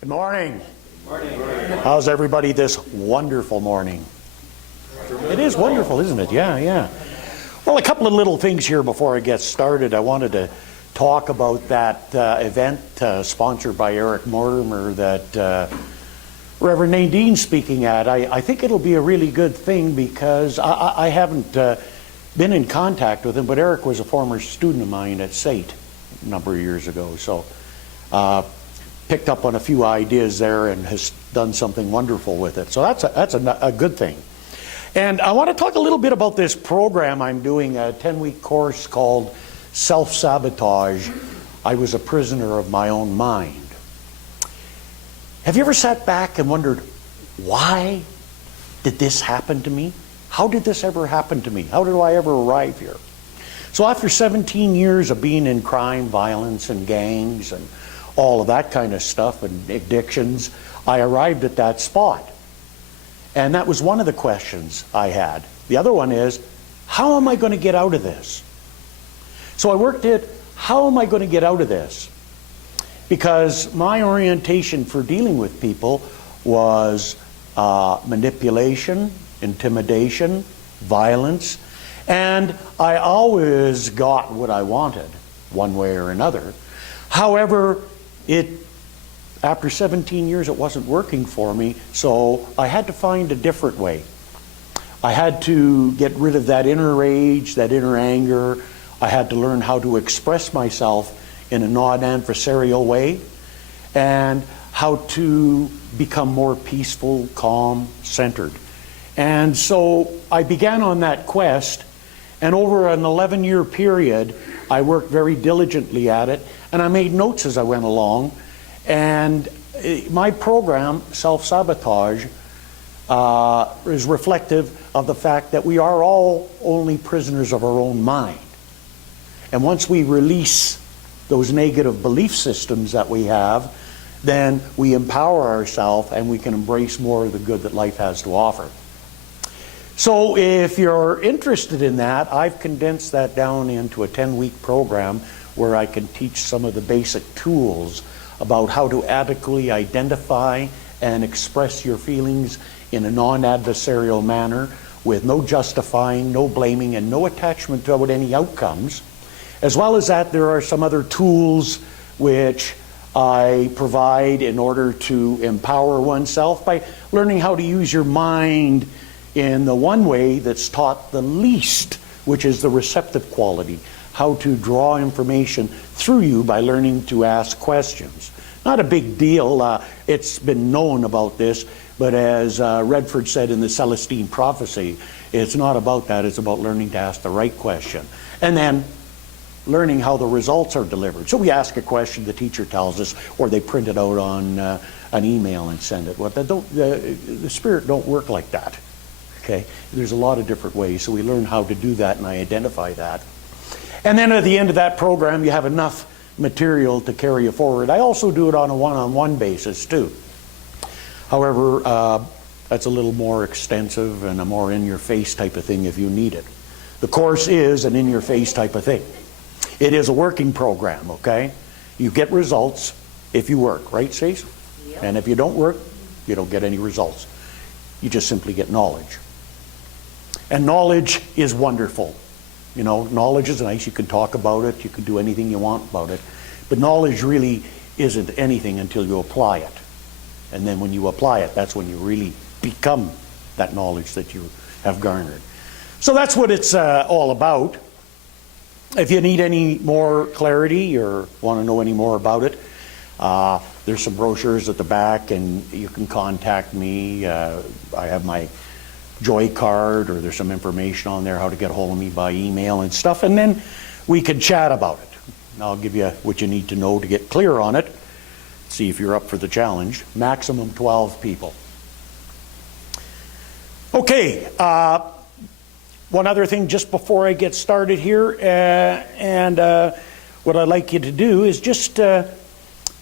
Good morning. Morning. How's everybody this wonderful morning? It is wonderful, isn't it? Yeah. Well, a couple of little things here before I get started. I wanted to talk about that event sponsored by Eric Mortimer that Reverend Nadine's speaking at. I think it'll be a really good thing because I haven't been in contact with him, but Eric was a former student of mine at SAIT a number of years ago. So picked up on a few ideas there and has done something wonderful with it. So that's a good thing. And I want to talk a little bit about this program I'm doing, a 10-week course called Self-Sabotage. I was a prisoner of my own mind. Have you ever sat back and wondered, why did this happen to me? How did this ever happen to me? How did I ever arrive here? So after 17 years of being in crime, violence, and gangs, and all of that kind of stuff, and addictions, I arrived at that spot. And that was one of the questions I had. The other one is, how am I going to get out of this? So I worked at, how am I going to get out of this? Because my orientation for dealing with people was manipulation, intimidation, violence, and I always got what I wanted, one way or another. However, after 17 years, it wasn't working for me, so I had to find a different way. I had to get rid of that inner rage, that inner anger. I had to learn how to express myself in a non-adversarial way, and how to become more peaceful, calm, centered. And so I began on that quest, and over an 11-year period, I worked very diligently at it, and I made notes as I went along. And my program, Self-Sabotage, is reflective of the fact that we are all only prisoners of our own mind. And once we release those negative belief systems that we have, then we empower ourselves and we can embrace more of the good that life has to offer. So if you're interested in that, I've condensed that down into a 10-week program where I can teach some of the basic tools about how to adequately identify and express your feelings in a non-adversarial manner with no justifying, no blaming, and no attachment to any outcomes. As well as that, there are some other tools which I provide in order to empower oneself by learning how to use your mind in the one way that's taught the least, which is the receptive quality. How to draw information through you by learning to ask questions. Not a big deal. It's been known about this, but as Redford said in the Celestine Prophecy, it's not about that. It's about learning to ask the right question. And then learning how the results are delivered. So we ask a question, the teacher tells us, or they print it out on an email and send it. The Spirit don't work like that. Okay? There's a lot of different ways, so we learn how to do that, and I identify that. And then at the end of that program, you have enough material to carry you forward. I also do it on a one-on-one basis, too. However, that's a little more extensive and a more in-your-face type of thing if you need it. The course is an in-your-face type of thing. It is a working program, okay? You get results if you work, right, Stace? Yep. And if you don't work, you don't get any results. You just simply get knowledge. And knowledge is wonderful. You know, knowledge is nice. You can talk about it. You can do anything you want about it. But knowledge really isn't anything until you apply it. And then when you apply it, that's when you really become that knowledge that you have garnered. So that's what it's all about. If you need any more clarity or want to know any more about it, there's some brochures at the back, and you can contact me. I have my Joy card, or there's some information on there how to get a hold of me by email and stuff, and then we can chat about it. And I'll give you what you need to know to get clear on it. See if you're up for the challenge. Maximum 12 people. Okay, one other thing just before I get started here, what I'd like you to do is just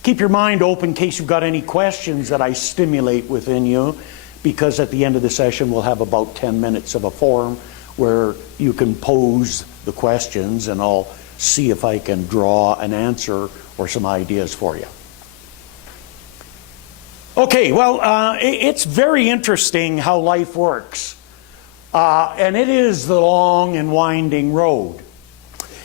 keep your mind open in case you've got any questions that I stimulate within you, because at the end of the session we'll have about 10 minutes of a forum where you can pose the questions, and I'll see if I can draw an answer or some ideas for you. Okay, well, it's very interesting how life works. And it is the long and winding road.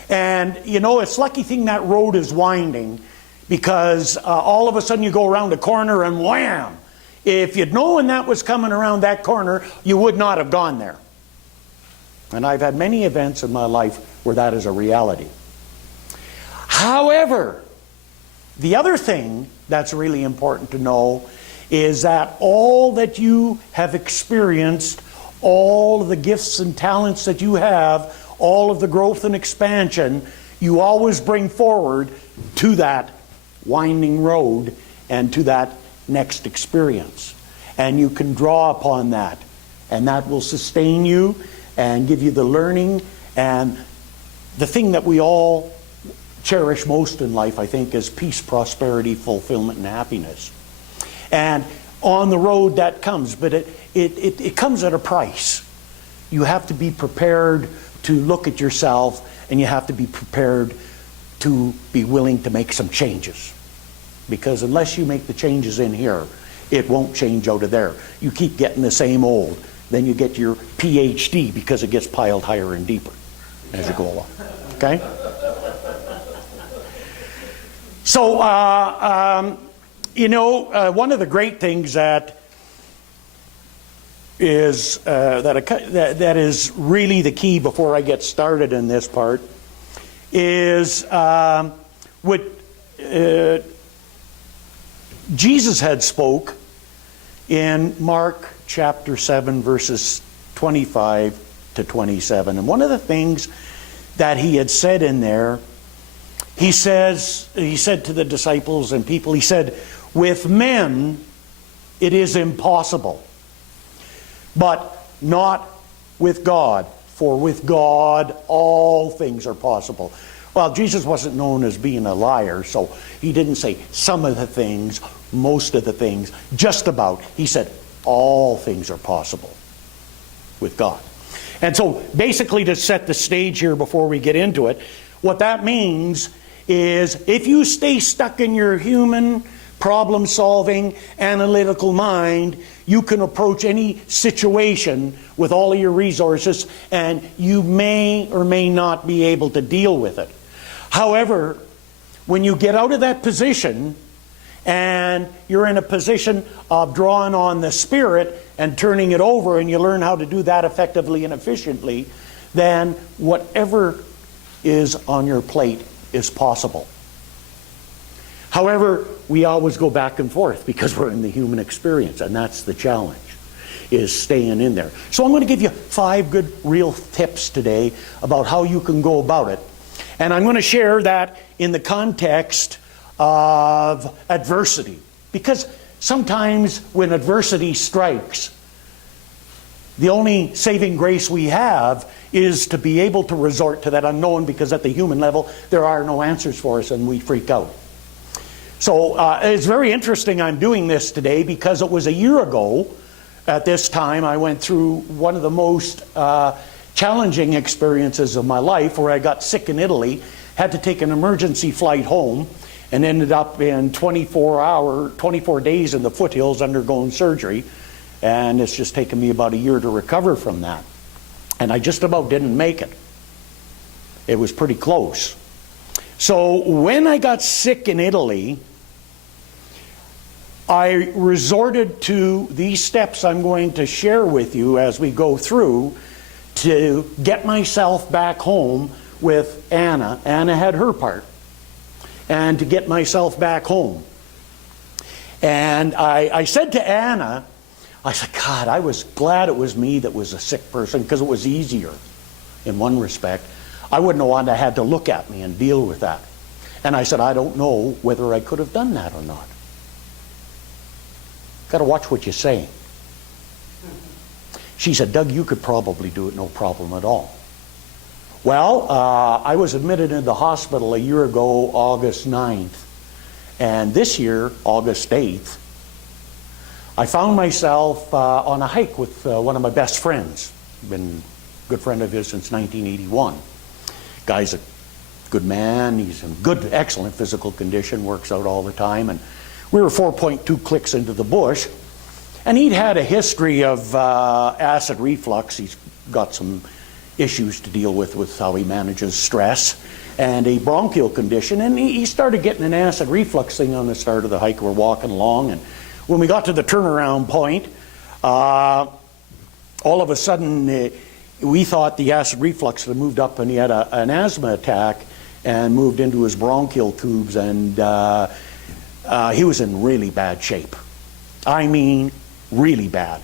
And, you know, it's a lucky thing that road is winding, because all of a sudden you go around a corner and wham! If you'd known that was coming around that corner, you would not have gone there. And I've had many events in my life where that is a reality. However, the other thing that's really important to know is that all that you have experienced, all of the gifts and talents that you have, all of the growth and expansion, you always bring forward to that winding road and to that next experience. And you can draw upon that. And that will sustain you and give you the learning. And the thing that we all cherish most in life, I think, is peace, prosperity, fulfillment, and happiness. And on the road that comes, but it comes at a price. You have to be prepared to look at yourself, and you have to be prepared to be willing to make some changes. Because unless you make the changes in here, it won't change out of there. You keep getting the same old. Then you get your PhD, because it gets piled higher and deeper as you go along. Okay? So, you know, one of the great things that is that is really the key before I get started in this part is what Jesus had spoke in Mark chapter 7 verses 25 to 27. And one of the things that he had said in there, he said to the disciples and people, he said, with men it is impossible, but not with God. For with God all things are possible. Well, Jesus wasn't known as being a liar, so he didn't say some of the things, most of the things, just about. He said all things are possible with God. And so basically, to set the stage here before we get into it, what that means is if you stay stuck in your human problem-solving, analytical mind, you can approach any situation with all of your resources, and you may or may not be able to deal with it. However, when you get out of that position and you're in a position of drawing on the Spirit and turning it over, and you learn how to do that effectively and efficiently, then whatever is on your plate is possible. However, we always go back and forth because we're in the human experience, and that's the challenge, is staying in there. So I'm going to give you 5 good real tips today about how you can go about it. And I'm going to share that in the context of adversity. Because sometimes when adversity strikes, the only saving grace we have is to be able to resort to that unknown, because at the human level, there are no answers for us and we freak out. So it's very interesting I'm doing this today, because it was a year ago at this time I went through one of the most challenging experiences of my life, where I got sick in Italy, had to take an emergency flight home, and ended up in 24 days in the foothills undergoing surgery. And it's just taken me about a year to recover from that. And I just about didn't make it. It was pretty close. So when I got sick in Italy, I resorted to these steps I'm going to share with you as we go through to get myself back home with Anna. Anna had her part. And to get myself back home. And I said to Anna, I said, God, I was glad it was me that was a sick person, because it was easier in one respect. I wouldn't have wanted to have to look at me and deal with that. And I said, I don't know whether I could have done that or not. Got to watch what you say. She said, Doug, you could probably do it, no problem at all. Well, I was admitted into the hospital a year ago, August 9th. And this year, August 8th, I found myself on a hike with one of my best friends. Been a good friend of his since 1981. Guy's a good man. He's in good, excellent physical condition, works out all the time. And We were 4.2 clicks into the bush, and he'd had a history of acid reflux. He's got some issues to deal with how he manages stress, and a bronchial condition, and he started getting an acid reflux thing on the start of the hike. We're walking along, and when we got to the turnaround point, all of a sudden we thought the acid reflux had moved up and he had an asthma attack and moved into his bronchial tubes, and he was in really bad shape. I mean, really bad.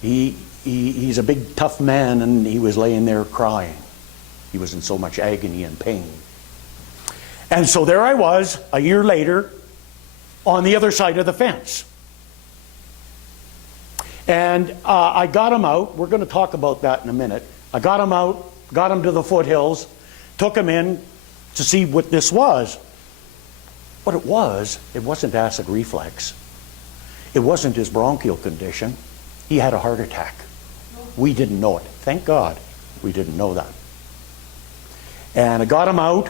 He's a big, tough man, and he was laying there crying. He was in so much agony and pain. And so there I was, a year later, on the other side of the fence. And I got him out. We're going to talk about that in a minute. I got him out, got him to the foothills, took him in to see what this was. What it wasn't acid reflux. It wasn't his bronchial condition. He had a heart attack. We didn't know it. Thank God we didn't know that. And I got him out,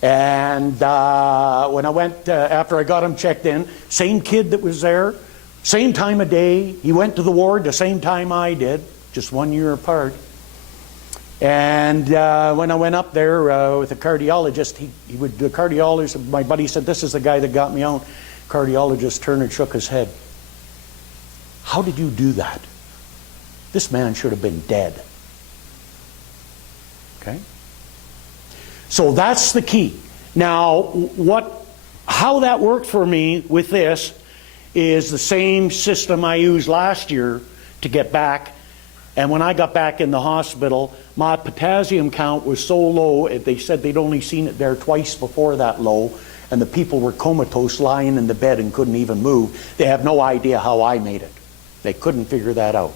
and when I went, after I got him checked in, same kid that was there, same time of day. He went to the ward the same time I did, just 1 year apart. And when I went up there with the cardiologist, the cardiologist, my buddy said, "This is the guy that got me out." Cardiologist turned and shook his head. "How did you do that? This man should have been dead." Okay? So that's the key. Now, how that worked for me with this is the same system I used last year to get back. And when I got back in the hospital, my potassium count was so low, they said they'd only seen it there twice before that low, and the people were comatose, lying in the bed and couldn't even move. They have no idea how I made it. They couldn't figure that out.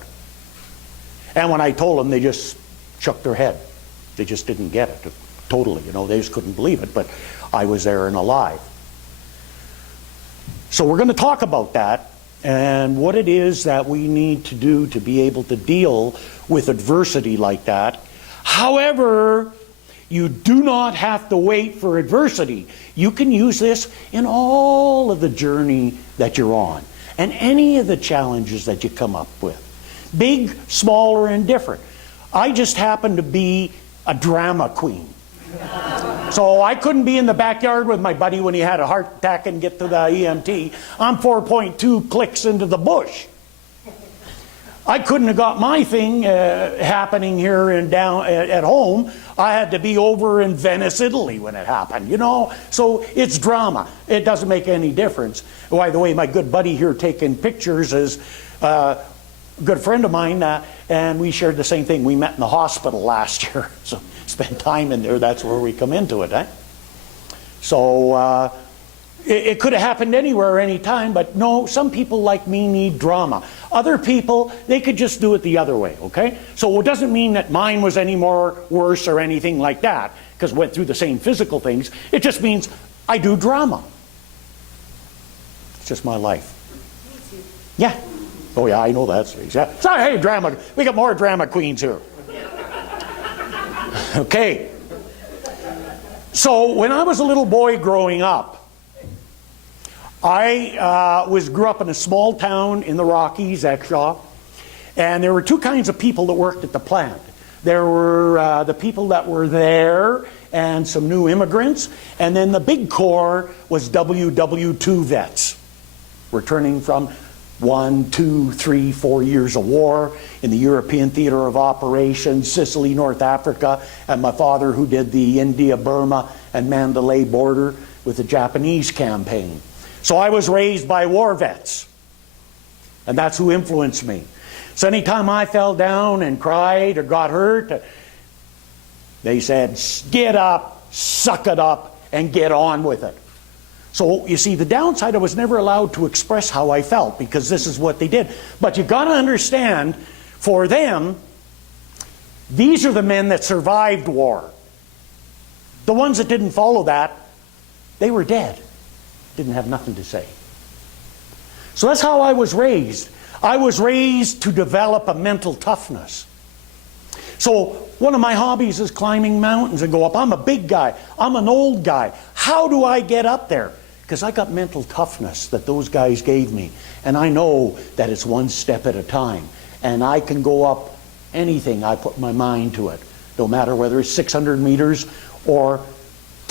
And when I told them, they just shook their head. They just didn't get it totally, they just couldn't believe it, but I was there and alive. So we're going to talk about that and what it is that we need to do to be able to deal with adversity like that. However, you do not have to wait for adversity. You can use this in all of the journey that you're on and any of the challenges that you come up with. Big, small, or indifferent. I just happen to be a drama queen. So I couldn't be in the backyard with my buddy when he had a heart attack and get to the EMT. I'm 4.2 clicks into the bush. I couldn't have got my thing happening here and down at home. I had to be over in Venice, Italy when it happened, So it's drama. It doesn't make any difference. By the way, my good buddy here taking pictures is a good friend of mine, and we shared the same thing. We met in the hospital last year, so spent time in there. That's where we come into it, eh? So it could have happened anywhere, anytime, but no, some people like me need drama. Other people, they could just do it the other way, okay? So it doesn't mean that mine was any more worse or anything like that, because went through the same physical things. It just means I do drama. It's just my life. Yeah. Oh yeah, I know that. Yeah. Sorry, hey, drama. We got more drama queens here. Okay. So when I was a little boy growing up, I grew up in a small town in the Rockies, Exshaw, and there were two kinds of people that worked at the plant. There were the people that were there and some new immigrants, and then the big core was WW2 vets, returning from 1, 2, 3, 4 years of war in the European theater of operations, Sicily, North Africa, and my father who did the India, Burma, and Mandalay border with the Japanese campaign. So I was raised by war vets, and that's who influenced me. So anytime I fell down and cried or got hurt, they said, "Get up, suck it up, and get on with it." So, you see, the downside, I was never allowed to express how I felt because this is what they did. But you got to understand, for them, these are the men that survived war. The ones that didn't follow that, they were dead. Didn't have nothing to say. So that's how I was raised. I was raised to develop a mental toughness. So one of my hobbies is climbing mountains and go up. I'm a big guy. I'm an old guy. How do I get up there? Because I got mental toughness that those guys gave me. And I know that it's one step at a time. And I can go up anything I put my mind to it. No matter whether it's 600 meters or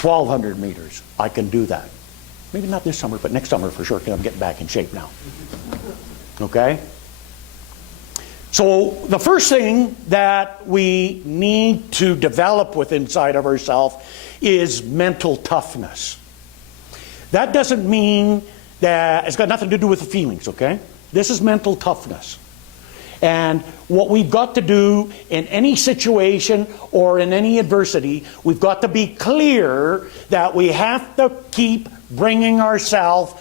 1,200 meters, I can do that. Maybe not this summer, but next summer for sure, because I'm getting back in shape now. Okay? So the first thing that we need to develop within inside of ourselves is mental toughness. That doesn't mean that it's got nothing to do with the feelings, okay? This is mental toughness. And what we've got to do in any situation or in any adversity, we've got to be clear that we have to keep bringing ourselves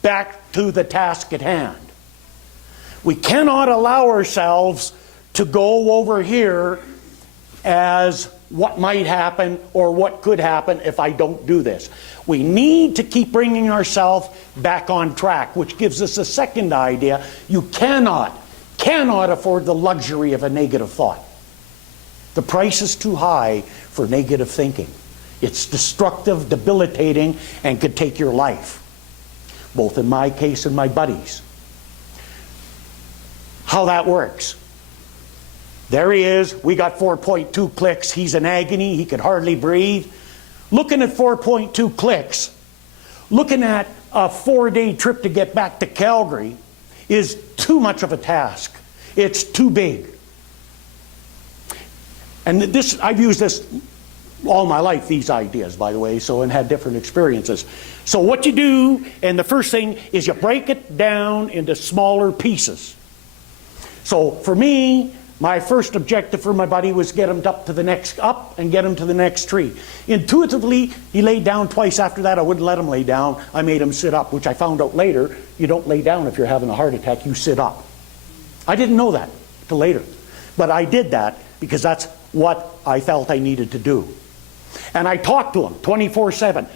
back to the task at hand. We cannot allow ourselves to go over here as what might happen or what could happen if I don't do this. We need to keep bringing ourselves back on track, which gives us a second idea. You cannot afford the luxury of a negative thought. The price is too high for negative thinking. It's destructive, debilitating, and could take your life. Both in my case and my buddies. How that works. There he is. We got 4.2 clicks. He's in agony. He could hardly breathe. Looking at 4.2 clicks, looking at a 4-day trip to get back to Calgary is too much of a task. It's too big. And this, I've used this all my life, these ideas, by the way, and had different experiences. So what you do, and the first thing is you break it down into smaller pieces. So for me, my first objective for my buddy was get him up and get him to the next tree. Intuitively, he laid down twice. After that, I wouldn't let him lay down. I made him sit up, which I found out later. You don't lay down if you're having a heart attack. You sit up. I didn't know that till later. But I did that because that's what I felt I needed to do. And I talked to him 24/7.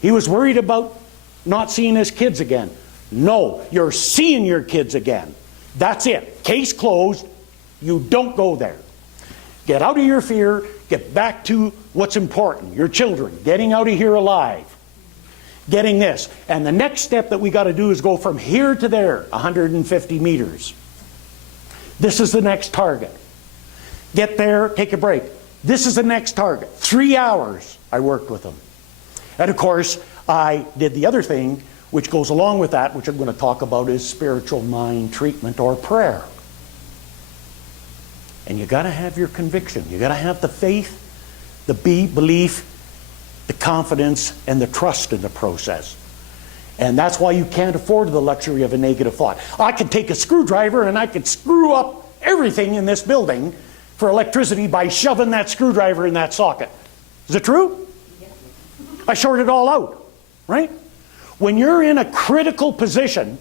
He was worried about not seeing his kids again. No, you're seeing your kids again. That's it. Case closed. You don't go there. Get out of your fear. Get back to what's important. Your children. Getting out of here alive. Getting this. And the next step that we got to do is go from here to there, 150 meters. This is the next target. Get there, take a break. This is the next target. 3 hours I worked with them. And of course, I did the other thing which goes along with that, which I'm going to talk about, is spiritual mind treatment or prayer. And you got to have your conviction. You got to have the faith, the belief, the confidence, and the trust in the process. And that's why you can't afford the luxury of a negative thought. I could take a screwdriver and I could screw up everything in this building for electricity by shoving that screwdriver in that socket. Is it true? I short it all out, right? When you're in a critical position,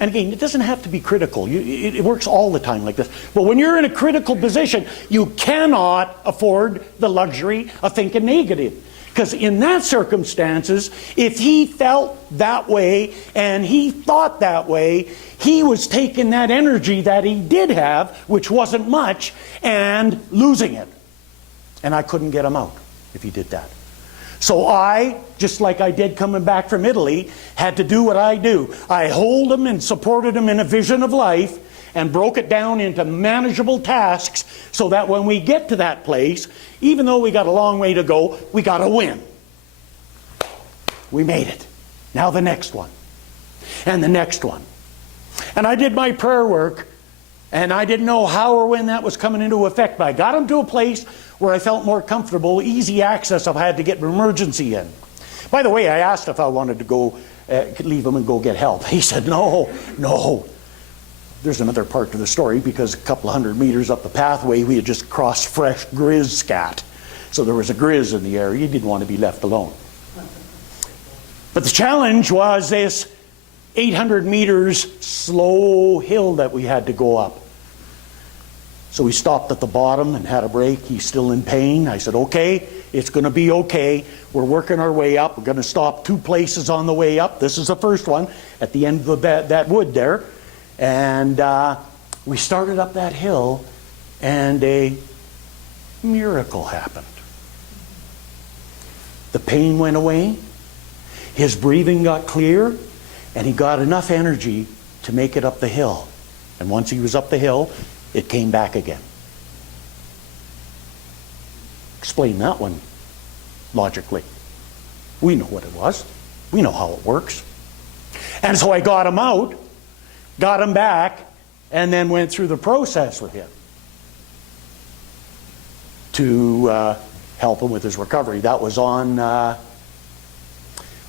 and again, it doesn't have to be critical. It works all the time like this. But when you're in a critical position, you cannot afford the luxury of thinking negative. Because in that circumstances, if he felt that way and he thought that way, he was taking that energy that he did have, which wasn't much, and losing it. And I couldn't get him out if he did that. So I, just like I did coming back from Italy, had to do what I do. I hold him and supported him in a vision of life and broke it down into manageable tasks so that when we get to that place, even though we got a long way to go, we got to win. We made it. Now the next one. And the next one. And I did my prayer work, and I didn't know how or when that was coming into effect, but I got him to a place where I felt more comfortable, easy access if I had to get an emergency in. By the way, I asked if I wanted to go, leave him and go get help. He said, no. There's another part to the story, because a couple of 100 meters up the pathway, we had just crossed fresh grizz scat. So there was a grizz in the area. He didn't want to be left alone. But the challenge was this 800 meters slow hill that we had to go up. So we stopped at the bottom and had a break. He's still in pain. I said, okay, it's going to be okay. We're working our way up. We're going to stop 2 places on the way up. This is the first one at the end of that wood there. And we started up that hill, and a miracle happened. The pain went away. His breathing got clear, and he got enough energy to make it up the hill. And once he was up the hill, it came back again. Explain that one logically. We know what it was. We know how it works. And so I got him out, got him back, and then went through the process with him to help him with his recovery. That was on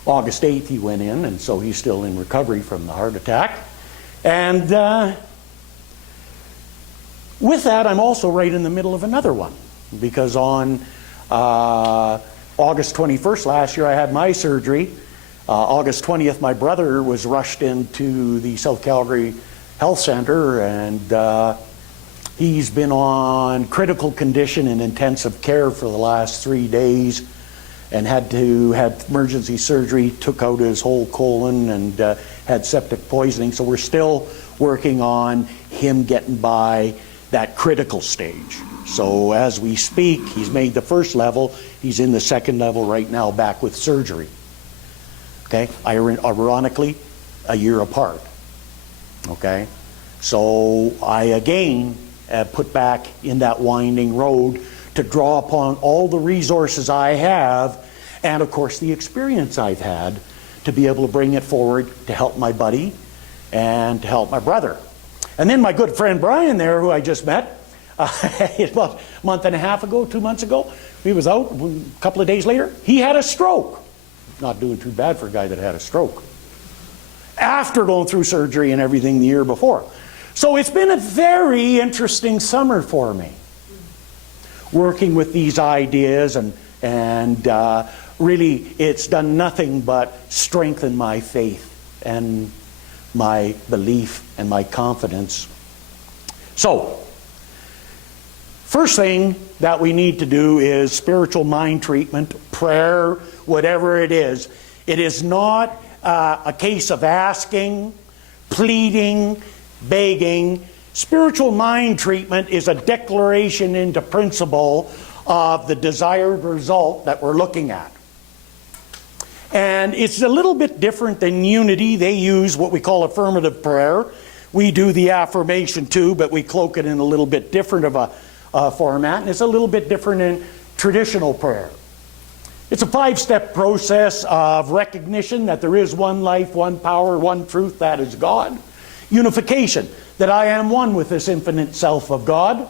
August 8th he went in, and so he's still in recovery from the heart attack. And with that, I'm also right in the middle of another one, because on August 21st last year I had my surgery. August 20th my brother was rushed into the South Calgary Health Center, and he's been on critical condition in intensive care for the last 3 days, and had emergency surgery, took out his whole colon, and had septic poisoning. So we're still working on him getting by that critical stage. So as we speak, he's made the first level, he's in the second level right now, back with surgery. Okay, ironically, a year apart. Okay, so I again put back in that winding road to draw upon all the resources I have, and of course the experience I've had, to be able to bring it forward to help my buddy and to help my brother. And then my good friend Brian there, who I just met about a month and a half ago, 2 months ago, he was out. A couple of days later, he had a stroke. Not doing too bad for a guy that had a stroke after going through surgery and everything the year before. So it's been a very interesting summer for me, working with these ideas, and really it's done nothing but strengthen my faith and my belief and my confidence. So, first thing that we need to do is spiritual mind treatment, prayer, whatever it is. It is not a case of asking, pleading, begging. Spiritual mind treatment is a declaration into principle of the desired result that we're looking at. And it's a little bit different than unity. They use what we call affirmative prayer. We do the affirmation too, but we cloak it in a little bit different of a format, and it's a little bit different in traditional prayer. It's a 5-step process of recognition that there is one life, one power, one truth, that is God. Unification, that I am one with this infinite self of God.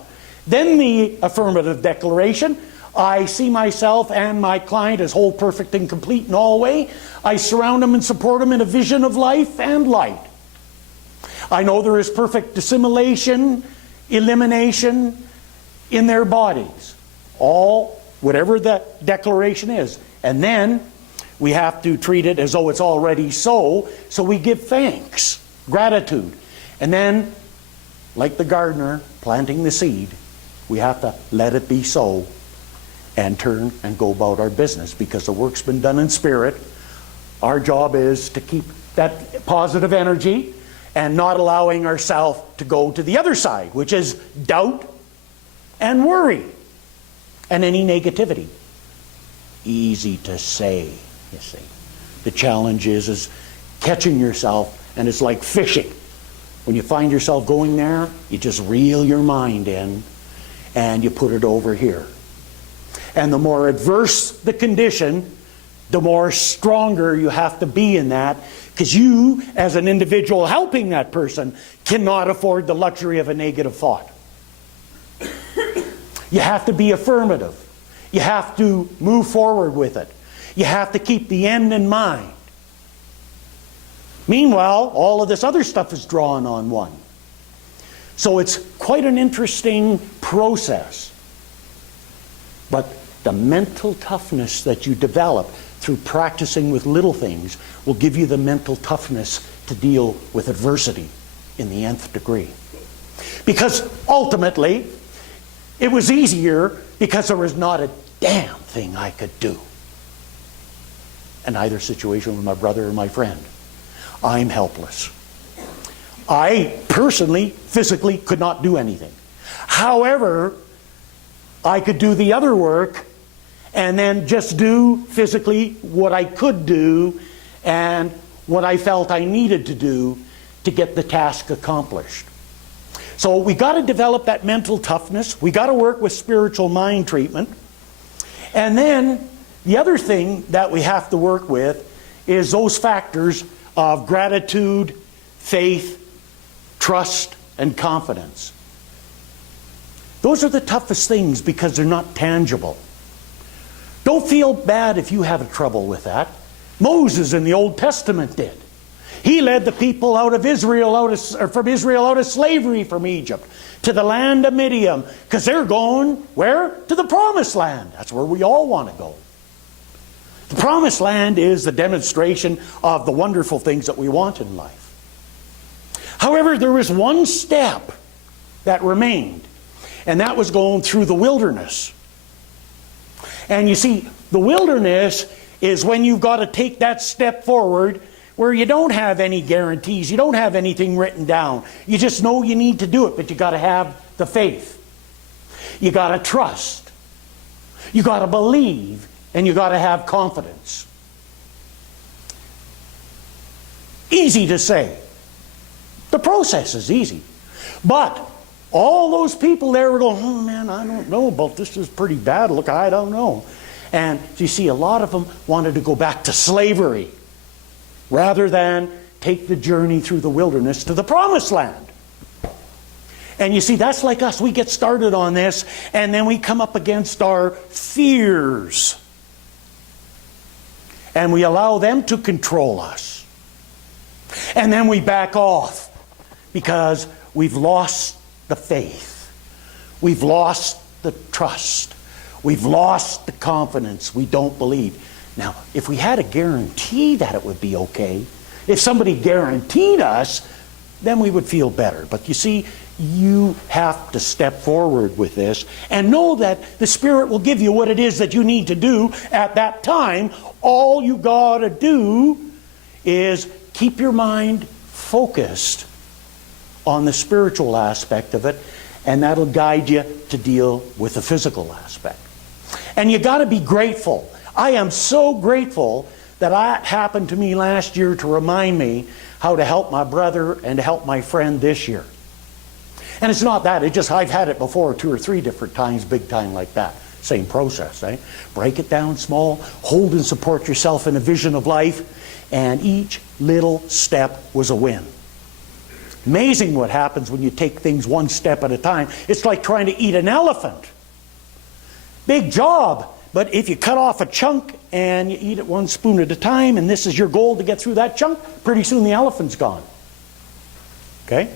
Then the affirmative declaration, I see myself and my client as whole, perfect, and complete in all way. I surround them and support them in a vision of life and light. I know there is perfect assimilation, elimination in their bodies. All, whatever the declaration is. And then we have to treat it as though it's already so we give thanks, gratitude. And then, like the gardener planting the seed, we have to let it be so and turn and go about our business, because the work's been done in spirit. Our job is to keep that positive energy and not allowing ourselves to go to the other side, which is doubt and worry and any negativity. Easy to say, you see. The challenge is catching yourself, and it's like fishing. When you find yourself going there, you just reel your mind in and you put it over here. And the more adverse the condition, the more stronger you have to be in that, because you, as an individual helping that person, cannot afford the luxury of a negative thought. You have to be affirmative. You have to move forward with it. You have to keep the end in mind. Meanwhile, all of this other stuff is drawn on one. So it's quite an interesting process. But the mental toughness that you develop through practicing with little things will give you the mental toughness to deal with adversity in the nth degree. Because ultimately, it was easier because there was not a damn thing I could do. In either situation with my brother or my friend, I'm helpless. I personally, physically, could not do anything. However, I could do the other work and then just do physically what I could do and what I felt I needed to do to get the task accomplished. So we got to develop that mental toughness. We got to work with spiritual mind treatment. And then the other thing that we have to work with is those factors of gratitude, faith, trust, and confidence. Those are the toughest things because they're not tangible. Don't feel bad if you have trouble with that. Moses in the Old Testament did. He led the people out of Israel, out of slavery from Egypt to the land of Midian, because they're going where? To the Promised Land. That's where we all want to go. The Promised Land is the demonstration of the wonderful things that we want in life. However, there was one step that remained, and that was going through the wilderness. And you see, the wilderness is when you've got to take that step forward where you don't have any guarantees, you don't have anything written down. You just know you need to do it, but you got to have the faith. You got to trust. You got to believe, and you got to have confidence. Easy to say. The process is easy. But all those people there were going, oh man, I don't know about this. This is pretty bad. Look, I don't know. And you see, a lot of them wanted to go back to slavery rather than take the journey through the wilderness to the Promised Land. And you see, that's like us. We get started on this, and then we come up against our fears. And we allow them to control us. And then we back off because we've lost the faith. We've lost the trust. We've lost the confidence. We don't believe. Now, if we had a guarantee that it would be okay, if somebody guaranteed us, then we would feel better. But you see, you have to step forward with this and know that the Spirit will give you what it is that you need to do at that time. All you got to do is keep your mind focused on the spiritual aspect of it, and that'll guide you to deal with the physical aspect. And you got to be grateful. I am so grateful that that happened to me last year to remind me how to help my brother and to help my friend this year. And it's not that, I've had it before 2 or 3 different times, big time like that. Same process, eh? Break it down small, hold and support yourself in a vision of life, and each little step was a win. Amazing what happens when you take things one step at a time. It's like trying to eat an elephant. Big job, but if you cut off a chunk and you eat it 1 spoon at a time, and this is your goal to get through that chunk, pretty soon the elephant's gone. Okay?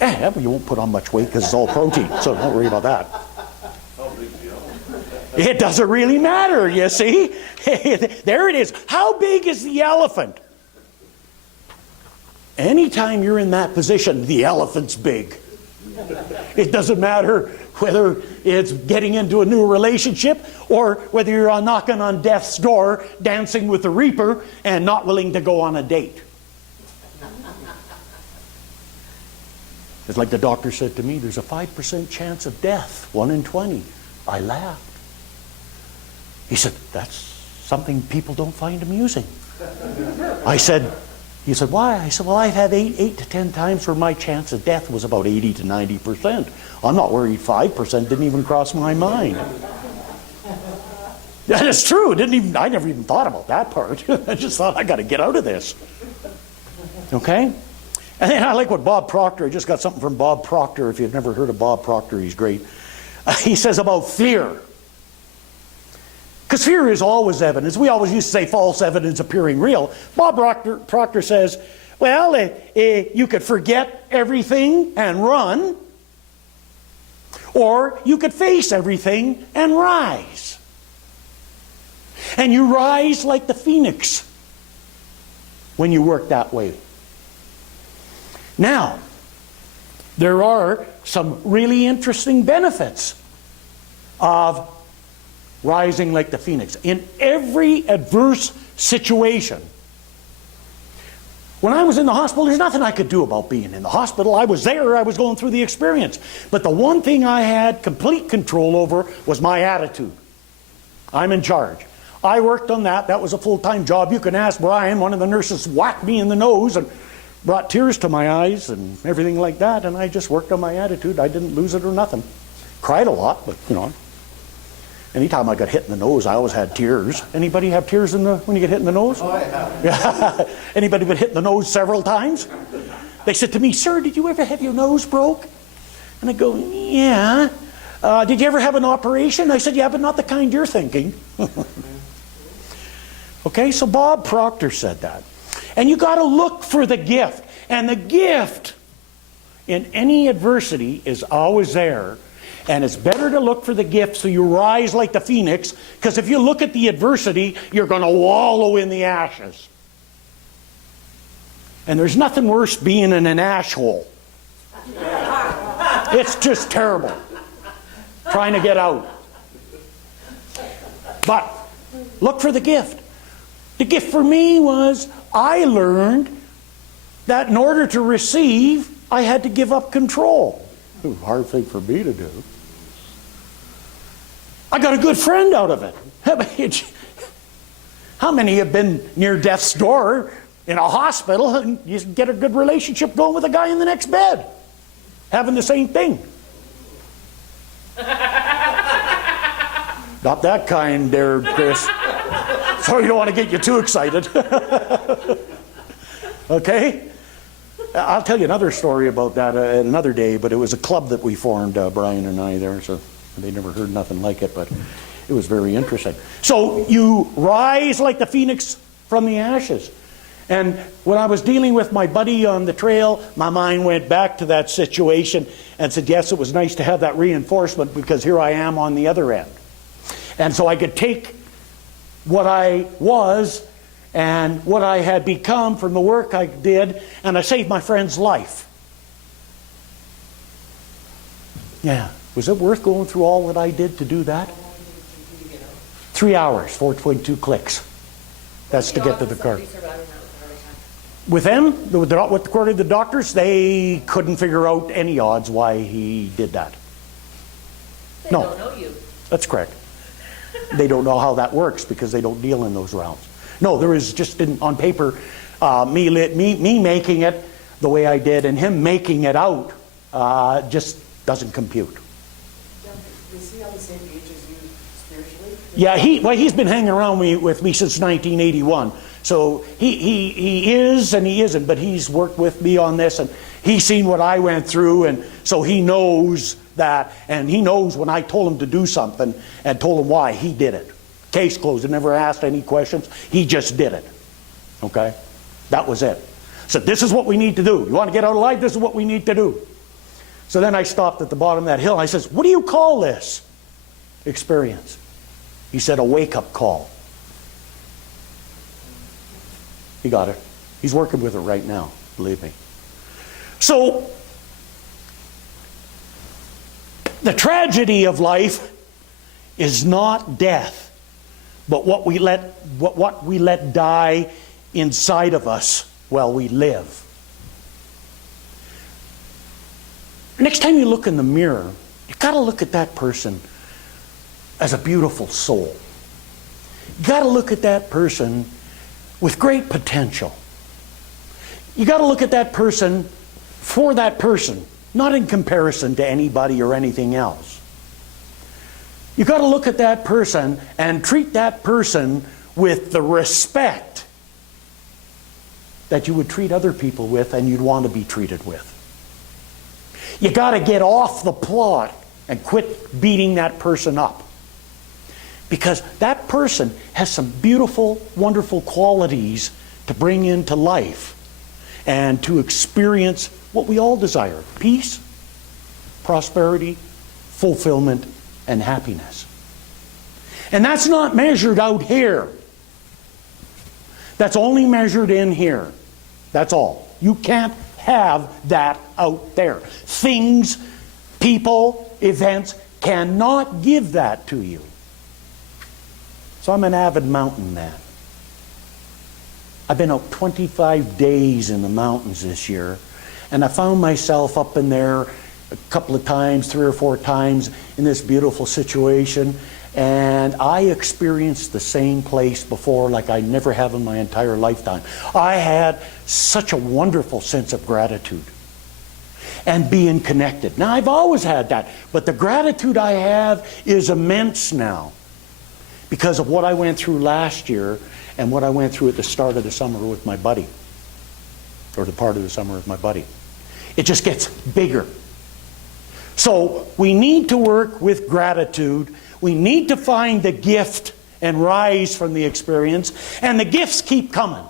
Yeah, but you won't put on much weight because it's all protein, so don't worry about that. It doesn't really matter, you see. There it is. How big is the elephant? Anytime you're in that position, the elephant's big. It doesn't matter whether it's getting into a new relationship or whether you're knocking on death's door, dancing with the reaper, and not willing to go on a date. It's like the doctor said to me, there's a 5% chance of death, 1 in 20. I laughed. He said, that's something people don't find amusing. He said, why? I said, well, I've had 8 to 10 times where my chance of death was about 80 to 90%. I'm not worried 5% didn't even cross my mind. That is true. I never even thought about that part. I just thought, I got to get out of this. Okay? And then I like what Bob Proctor, I just got something from Bob Proctor. If you've never heard of Bob Proctor, he's great. He says about fear. Because fear is always evidence. We always used to say false evidence appearing real. Bob Proctor says, well, you could forget everything and run, or you could face everything and rise. And you rise like the phoenix when you work that way. Now, there are some really interesting benefits of rising like the phoenix. In every adverse situation. When I was in the hospital, there's nothing I could do about being in the hospital. I was there, I was going through the experience. But the one thing I had complete control over was my attitude. I'm in charge. I worked on that. That was a full-time job. You can ask Brian. One of the nurses whacked me in the nose and brought tears to my eyes and everything like that, and I just worked on my attitude. I didn't lose it or nothing. Cried a lot, but you know. Anytime I got hit in the nose, I always had tears. Anybody have tears when you get hit in the nose? Oh, I have. Yeah. Anybody been hit in the nose several times? They said to me, "Sir, did you ever have your nose broke?" And I go, "Yeah." "Did you ever have an operation?" I said, "Yeah, but not the kind you're thinking." Okay, so Bob Proctor said that. And you got to look for the gift. And the gift in any adversity is always there. And it's better to look for the gift so you rise like the phoenix, because if you look at the adversity, you're going to wallow in the ashes. And there's nothing worse being in an ash hole. It's just terrible. Trying to get out. But look for the gift. The gift for me was I learned that in order to receive, I had to give up control. It was a hard thing for me to do. I got a good friend out of it. How many have been near death's door in a hospital and you get a good relationship going with a guy in the next bed having the same thing? Not that kind there, Chris. So you don't want to get you too excited. Okay? I'll tell you another story about that another day, but it was a club that we formed, Brian and I there, so they never heard nothing like it, but it was very interesting. So you rise like the phoenix from the ashes. And when I was dealing with my buddy on the trail, my mind went back to that situation and said, yes, it was nice to have that reinforcement because here I am on the other end. And so I could take what I was and what I had become from the work I did, and I saved my friend's life. Yeah. Was it worth going through all that I did to do that? 3 hours, 4.2 clicks. That's to get to the car. With them, according to the doctors, they couldn't figure out any odds why he did that. They don't know you. That's correct. They don't know how that works because they don't deal in those realms. No, there is just on paper, me making it the way I did and him making it out just doesn't compute. Is he on the same page as you spiritually? Yeah, he's been hanging around with me since 1981. So he is and he isn't, but he's worked with me on this and he's seen what I went through, and so he knows that, and he knows when I told him to do something and told him why, he did it. Case closed. I never asked any questions. He just did it. Okay? That was it. So this is what we need to do. You want to get out alive? This is what we need to do. So then I stopped at the bottom of that hill and I says, what do you call this experience? He said, a wake-up call. He got it. He's working with it right now, believe me. So, the tragedy of life is not death, but what we let die inside of us while we live. Next time you look in the mirror, you've got to look at that person as a beautiful soul. You've got to look at that person with great potential. You got to look at that person for that person, not in comparison to anybody or anything else. You got to look at that person and treat that person with the respect that you would treat other people with and you'd want to be treated with. You got to get off the plot and quit beating that person up. Because that person has some beautiful, wonderful qualities to bring into life and to experience what we all desire: peace, prosperity, fulfillment, and happiness. And that's not measured out here. That's only measured in here. That's all. You can't have that out there. Things, people, events cannot give that to you. So I'm an avid mountain man. I've been out 25 days in the mountains this year, and I found myself up in there a couple of times, 3 or 4 times, in this beautiful situation. And I experienced the same place before like I never have in my entire lifetime. I had such a wonderful sense of gratitude and being connected. Now, I've always had that, but the gratitude I have is immense now because of what I went through last year and what I went through at the start of the summer with my buddy, or the part of the summer with my buddy. It just gets bigger. So we need to work with gratitude. We need to find the gift and rise from the experience. And the gifts keep coming.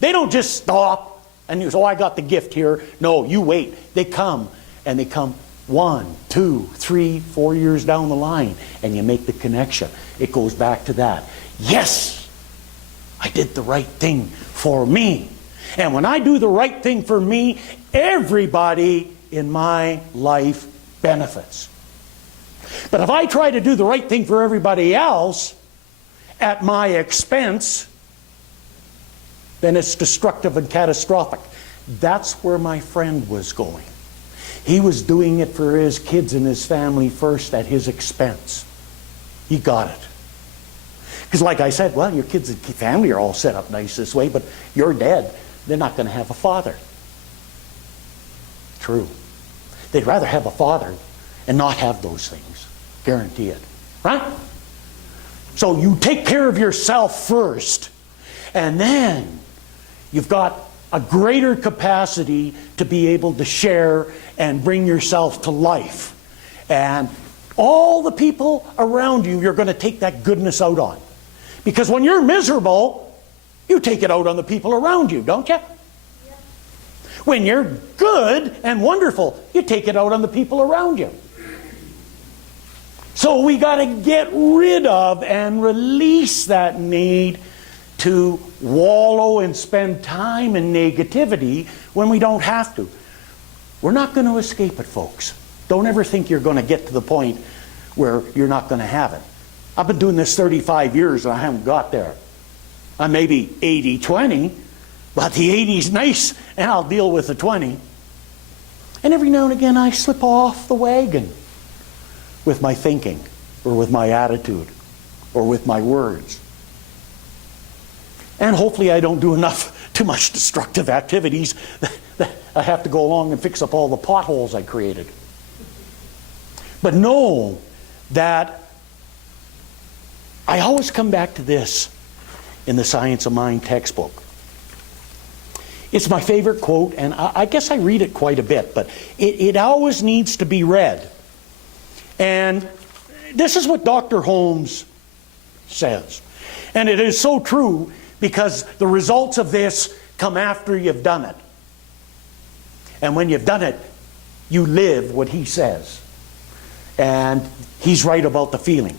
They don't just stop and you say, oh, I got the gift here. No, you wait. They come, and they come 1, 2, 3, 4 years down the line, and you make the connection. It goes back to that. Yes, I did the right thing for me. And when I do the right thing for me, everybody in my life benefits. But if I try to do the right thing for everybody else at my expense, then it's destructive and catastrophic. That's where my friend was going. He was doing it for his kids and his family first at his expense. He got it. Because like I said, well, your kids and family are all set up nice this way, but you're dead. They're not going to have a father. True. They'd rather have a father and not have those things. Guarantee it. Right? So you take care of yourself first, and then you've got a greater capacity to be able to share and bring yourself to life. And all the people around you, you're going to take that goodness out on. Because when you're miserable, you take it out on the people around you, don't you? Yeah. When you're good and wonderful, you take it out on the people around you. So we got to get rid of and release that need to wallow and spend time in negativity when we don't have to. We're not going to escape it, folks. Don't ever think you're going to get to the point where you're not going to have it. I've been doing this 35 years and I haven't got there. I'm maybe 80-20, but the 80's nice and I'll deal with the 20. And every now and again I slip off the wagon with my thinking or with my attitude or with my words. And hopefully I don't do too much destructive activities that I have to go along and fix up all the potholes I created. But know that I always come back to this in the Science of Mind textbook. It's my favorite quote, and I guess I read it quite a bit, but it always needs to be read. And this is what Dr. Holmes says. And it is so true because the results of this come after you've done it. And when you've done it, you live what he says. And he's right about the feeling.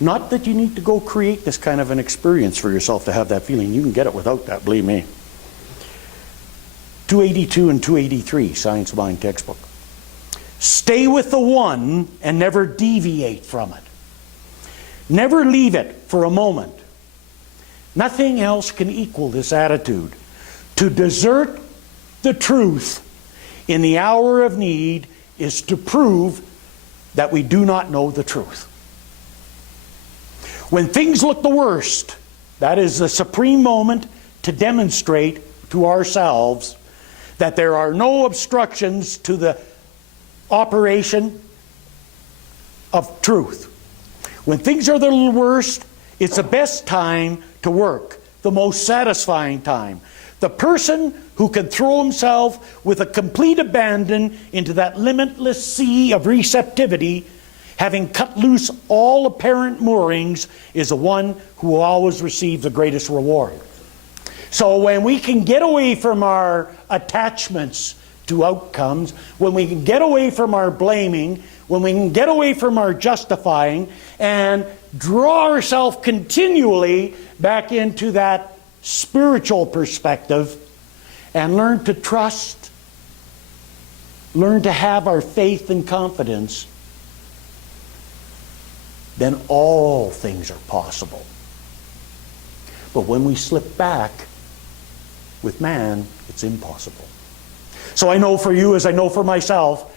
Not that you need to go create this kind of an experience for yourself to have that feeling. You can get it without that, believe me. 282 and 283, Science of Mind textbook. Stay with the one and never deviate from it. Never leave it for a moment. Nothing else can equal this attitude. To desert the truth in the hour of need is to prove that we do not know the truth. When things look the worst, that is the supreme moment to demonstrate to ourselves that there are no obstructions to the operation of truth. When things are the worst, it's the best time to work, the most satisfying time. The person who can throw himself with a complete abandon into that limitless sea of receptivity, having cut loose all apparent moorings, is the one who will always receive the greatest reward. So when we can get away from our attachments to outcomes, when we can get away from our blaming, when we can get away from our justifying, and draw ourselves continually back into that spiritual perspective, and learn to trust, learn to have our faith and confidence, then all things are possible. But when we slip back with man, it's impossible. So I know for you, as I know for myself,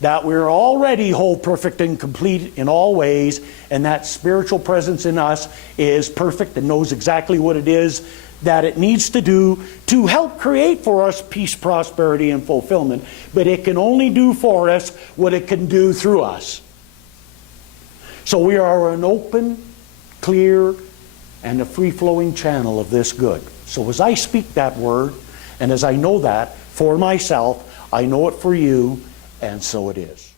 that we're already whole, perfect, and complete in all ways, and that spiritual presence in us is perfect and knows exactly what it is that it needs to do to help create for us peace, prosperity, and fulfillment. But it can only do for us what it can do through us. So we are an open, clear, and a free-flowing channel of this good. So as I speak that word, and as I know that for myself, I know it for you, and so it is.